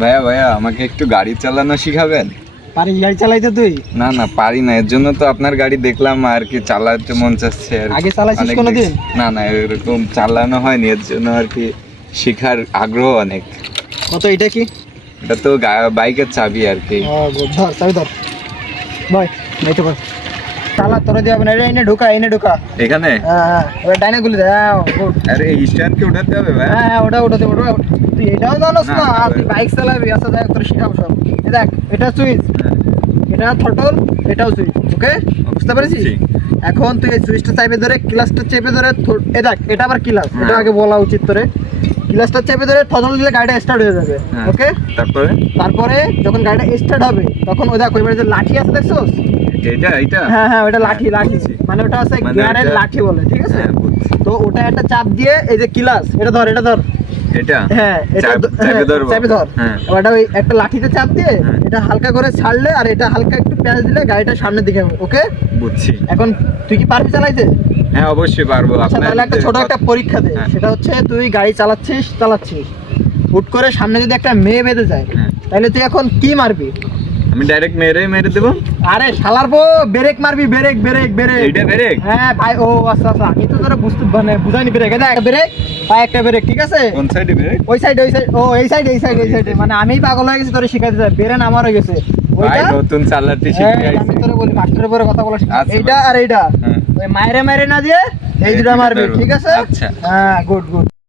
ভাইয়া ভাইয়া আমাকে একটু গাড়ি চালানো শিখাবেন? পারিস গাড়ি চালাইতে তুই? না না পারি না এর জন্য তো আপনার গাড়ি দেখলাম আর কি চালাতে মন চাচ্ছে আর আগে চালাইছিস কোনোদিন? না না এরকম চালানো হয়নি এর জন্য আর কি শেখার আগ্রহ অনেক। কত এটা কি? এটা তো বাইকের চাবি আর কি. ধর চাবি ধর। নাই তো চালা তোরা দিয়ে হবে না এটা এনে ঢোকা এনে ঢোকা। এখানে? হ্যাঁ হ্যাঁ এবার ডাইনা গুলি দে হ্যাঁ. আরে স্ট্যান্ড কি উঠাতে হবে ভাই। হ্যাঁ হ্যাঁ, ওটা ওটাতে ওটা তুই এটাও জানোস না, তুই বাইক চালাবি আচ্ছা দেখ তোর শিখাবো সব দেখ এটা সুইচ। এটা থটল এটাও সুইচ ওকে? বুঝতে পেরেছিস? এখন তুই এই সুইচটা চাইবে ধরে ক্লাসটা চেপে ধরে এ দেখ এটা আবার ক্লাস এটা। আগে বলা উচিত তোরে। ক্লাসটা চেপে ধরে থটল দিলে গাড়িটা স্টার্ট হয়ে যাবে। ওকে? তারপরে? তারপরে যখন গাড়িটা স্টার্ট হবে তখন ওই দেখ ওইবারে যে লাঠি আছে দেখছোস? এটা এটা হ্যাঁ হ্যাঁ ওটা লাঠি লাঠি। মানে ওটা আছে গিয়ারের লাঠি বলে ঠিক আছে? তো ওটা একটা চাপ দিয়ে এই যে ক্লাস এটা ধর এটা ধর। এটা? হ্যাঁ এটা চাপে ধরবো? চাপে ধর। ওটা ওই একটা লাঠিতে চাপ দিয়ে। এটা হালকা করে ছাড়লে আর এটা হালকা একটু পেঁয়াজ দিলে গাড়িটা সামনের দিকে ওকে? বুঝছি। এখন তুই কি পারবি চালাইতে? হ্যাঁ অবশ্যই পারব। আচ্ছা তাহলে একটা ছোট একটা পরীক্ষা দে। হ্যাঁ। সেটা হচ্ছে তুই গাড়ি চালাচ্ছিস চালাচ্ছিস। হুট করে সামনে যদি একটা মেয়ে বেঁধে যায় হ্যাঁ। তাহলে তুই এখন কি মারবি? আমি ডাইরেক্ট মেরে মেরে দেবো। আরে শালার বো ব্রেক মারবি ব্রেক ব্রেক ব্রেক ব্রেক হ্যাঁ ভাই ও আচ্ছা আচ্ছা। আমি তো তোরা বুঝতে মানে বুঝাইনি ব্রেক এটা একটা ব্রেক পায়ে একটা ব্রেক ঠিক আছে? কোন সাইডে ব্রেক ওই সাইড ওই সাইড ও এই সাইড এই সাইড এই সাইডে মানে আমি পাগল হয়ে গেছি তোরে শিখাইতে যাই বেরেন আমার হয়ে গেছে। ভাই নতুন চালাতে এই, শিখে আমি তোরে বলি মাস্টারের পরে কথা বলা শিখা আচ্ছা, এইটা ভাই। আর এইটা। হ্যাঁ। ওই মায়েরে মায়েরে না দিয়ে এই দুটো মারবি ঠিক আছে? আচ্ছা। হ্যাঁ গুড গুড